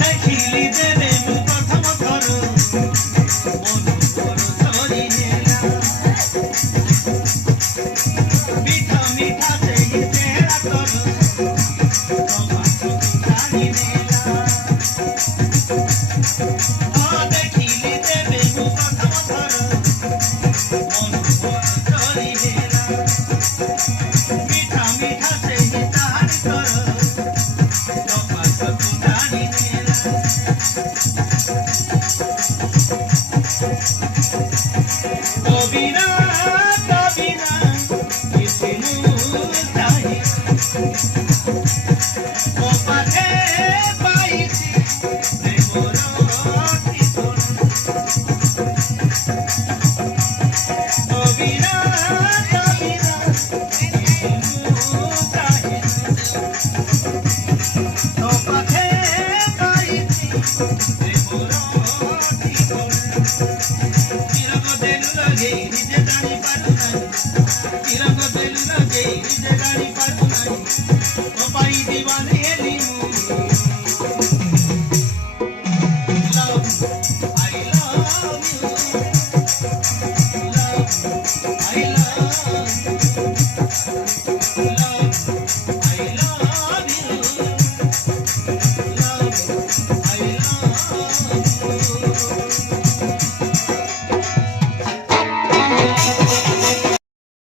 ଦେଖିଲି ଯେବେ ମୁଁ ପ୍ରଥମ ଥର ମନ ଧରି ନେଲା ମିଠା ମିଠା ସେଇ ଚେହେରା ତୋର ମୋ ପାଖକୁ ଟାଣି ନେଲା ଦେଖିଲି ଯେବେ ମୁଁ ପ୍ରଥମ ଥର ମନ ଧରି ନେଲା ମିଠା ମିଠା ସେଇ ଚାହାଣି ତୋର ମୋ ପାଖକୁ ଟାଣି ନେଲା कबीरा कबीरा किसनु चाहे ओ पाथे पाइसी प्रेमर किशोर कबीरा कबीरा किसनु चाहे ओ पाथे पाइसी प्रेमर किशोर तिरंग देलु लगे निजे जानी पारु नाही तिरंग देलु लगे निजे जानी पारु नाही ओ पाई दीवाने हेली मु